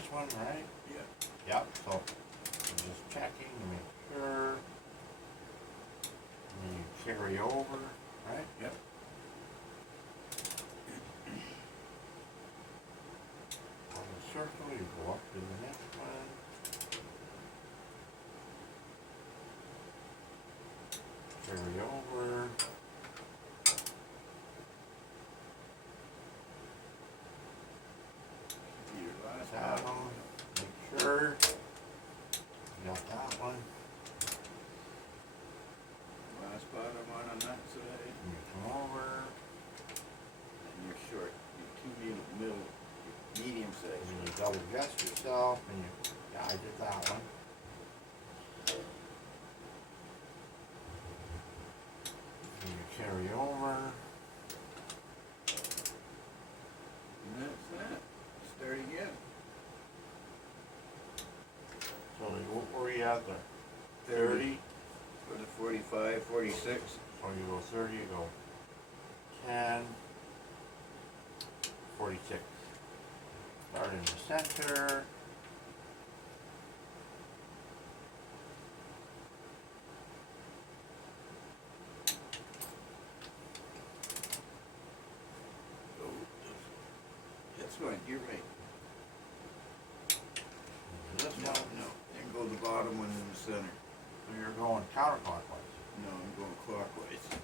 this one, right? Yeah. Yep, so I'm just checking to make sure. And you carry over, right? Yep. On the circle, you go up to the next one. Carry over. Your last That bottom. one. Make sure. You got that one. Last bottom one on that side. And you come over. And you're short. You're two middle, medium And size. then you double adjust yourself. And you, yeah, I did that one. And you carry over. And that's that. Start again. So what were you at there? 30. Go to 45, 46. So you go 30, you go 10, 46. Start in the center. Go. That's fine. You're right. This No, one. no. Then go the bottom one in the center. So you're going counterclockwise. No, I'm going clockwise.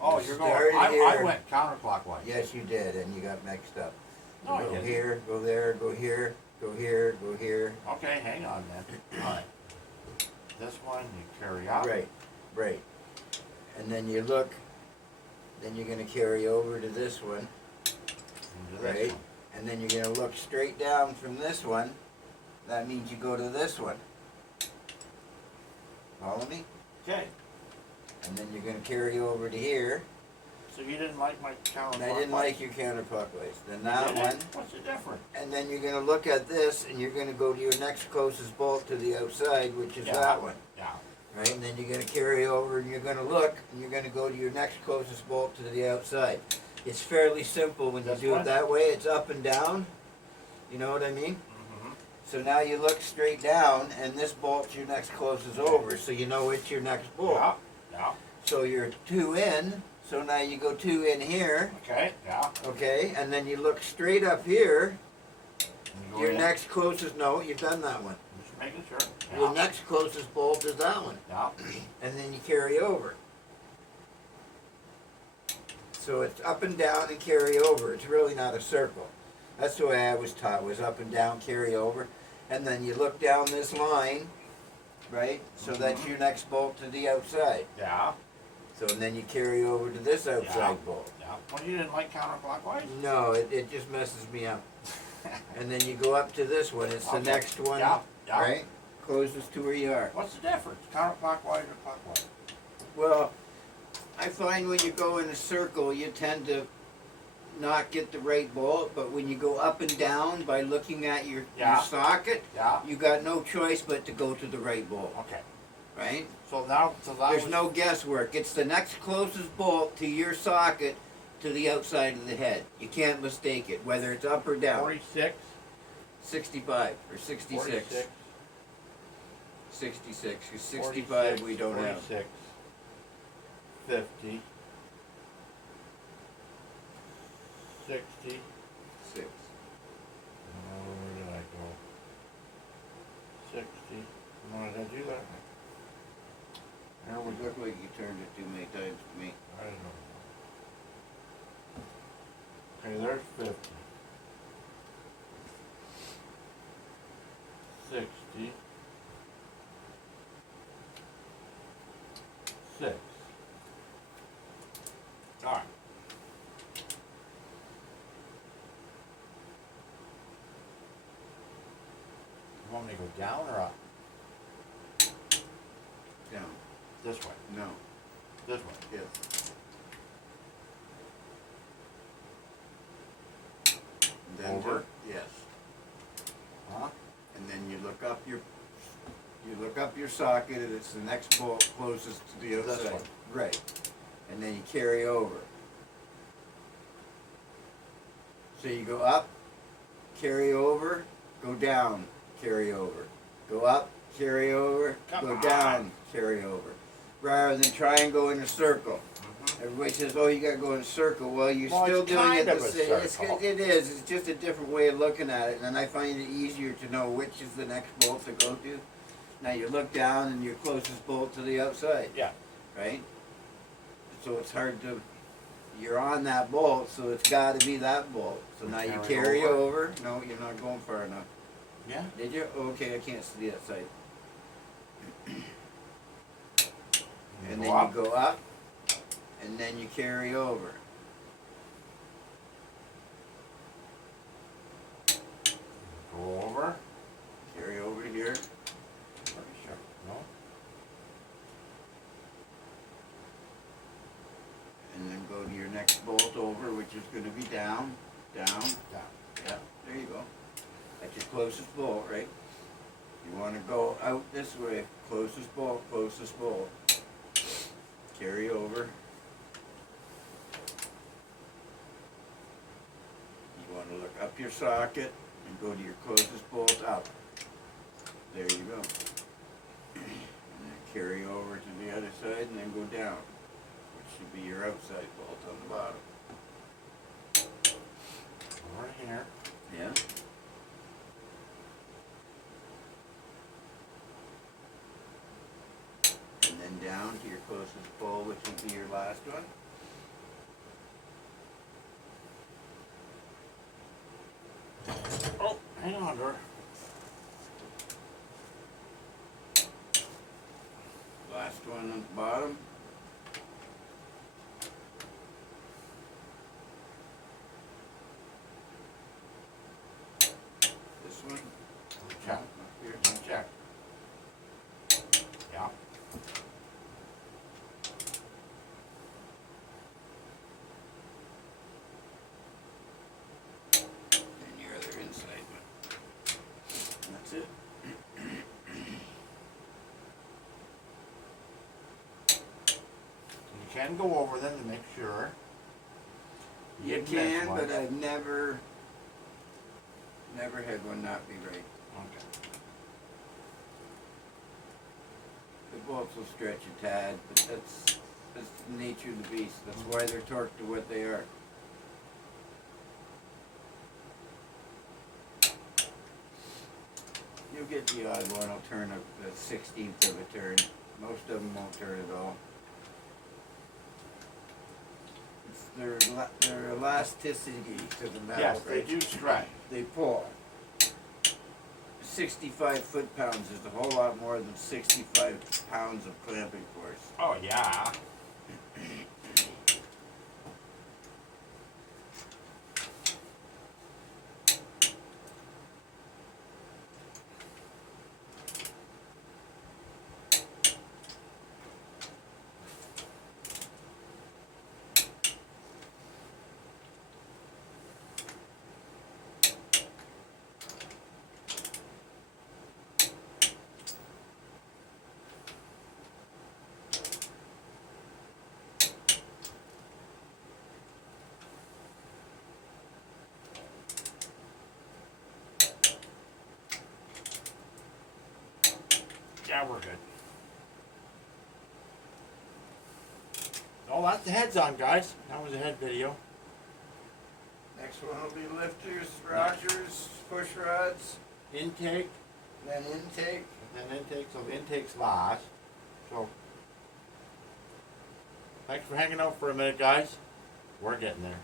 Oh, You you're going. started I here. went counterclockwise. Yes, you did, and you got mixed up. No, I Go didn't. here, go there, go here, go here, go here. Okay, hang on then. All right. This one you carry up. Right, right. And then you look, then you're gonna carry over to this one, Into this right? one. And then you're gonna look straight down from this one. That means you go to this one. Follow me? Okay. And then you're gonna carry over to here. So you didn't like my counterclockwise. And I didn't like your counterclockwise. Then You that didn't? one. What's the difference? And then you're gonna look at this, and you're gonna go to your next closest bolt to the outside, which is Yeah. that one. Yeah. Right, and then you're gonna carry over, and you're gonna look, and you're gonna go to your next closest bolt to the outside. It's fairly simple when you This do one? it that way. It's up and down. You know what I mean? Mm-hmm. So now you look straight down, and this bolt's your next closest over, so you know it's your next bolt. Yeah. Yeah. So you're two in. So now you go two in here, Okay. Yeah. okay, and then you look straight up here. And you go Your in. next closest, no, you've done that one. Just making sure. Your Yeah. next closest bolt is that one, Yeah. and then you carry over. So it's up and down and carry over. It's really not a circle. That's the way I was taught, was up and down, carry over. And then you look down this line, right? So that's your next bolt to the outside. Yeah. So and then you carry over to this outside bolt. Yeah. Well, you didn't like counterclockwise. No, it just messes me up. And then you go up to this one. It's the Okay. next one, Yeah. Yeah. right? Closest to where you are. What's the difference? Counterclockwise or clockwise? Well, I find when you go in a circle, you tend to not get the right bolt, but when you go up and down by looking at your Yeah. socket, Yeah. you got no choice but to go to the right bolt, Okay. right? So that There's was no guesswork. It's the next closest bolt to your socket to the outside of the head. You can't mistake it, whether it's up or down. 46. 65 or 66. 46. 66. 'Cause 65 we don't have. 46. 50. 60. 6. Where did I go? 60. Why did I do that? There we It go. looked like you turned it too many times for me. I don't know. Okay, there's 50. 60. 6. Alright. You want me to go down or up? Down. This way. No. This way. Yes. And then Over? Yes. Huh? And then you look up your socket, and it's the next bolt closest to the This outside. one. Right. And then you carry over. So you go up, carry over, go down, carry over. Go up, carry over, Come go on. down, carry over. Rather than try and go in a circle. Everybody says, "Oh, you gotta go in a circle." Well, you're Well, still it's doing kind it of the a same. circle. It is. It's just a different way of looking at it, and I find it easier to know which is the next bolt to go to. Now you look down, and your closest bolt to the outside, Yeah. right? So it's hard to. You're on that bolt, so it's got to be that bolt. So now you Carry carry over. over. No, you're not going far enough. Yeah. Did you? Okay, I can't see that side. And then you go up, and then you carry over. Go over. Carry over here. Sure. No. And then go to your next bolt over, which is going to be down, down. Down. Yeah, there you go. That's your closest bolt, right? You want to go out this way. Closest bolt, closest bolt. Carry over. You want to look up your socket and go to your closest bolt up. There you go. And then carry over to the other side and then go down, which should be your outside bolt on the bottom. Over here. Yeah. And then down to your closest bolt, which will be your last one. Oh, hang on, Dor. Last one on the bottom. This one. Check. Up here. Check. Yeah. And your other inside one. That's it. You can go over them to make sure. You didn't miss can, one. but I've never had one not be right. Okay. The bolts will stretch a tad, but that's the nature of the beast. That's why they're torqued to what they are. You'll get the odd one will turn a 16th of a turn. Most of them won't turn at all. It's their elasticity to the metal. Yes, they right? do stretch. They pull. 65 foot-pounds is a whole lot more than 65 pounds of clamping force. Oh, yeah. Yeah, we're good. Oh, that's the heads on, guys. That was a head video. Next one will be lifters, rockers, push rods, Intake, then intake. and then intake. So the intake's last. So, thanks for hanging out for a minute, guys. We're getting there.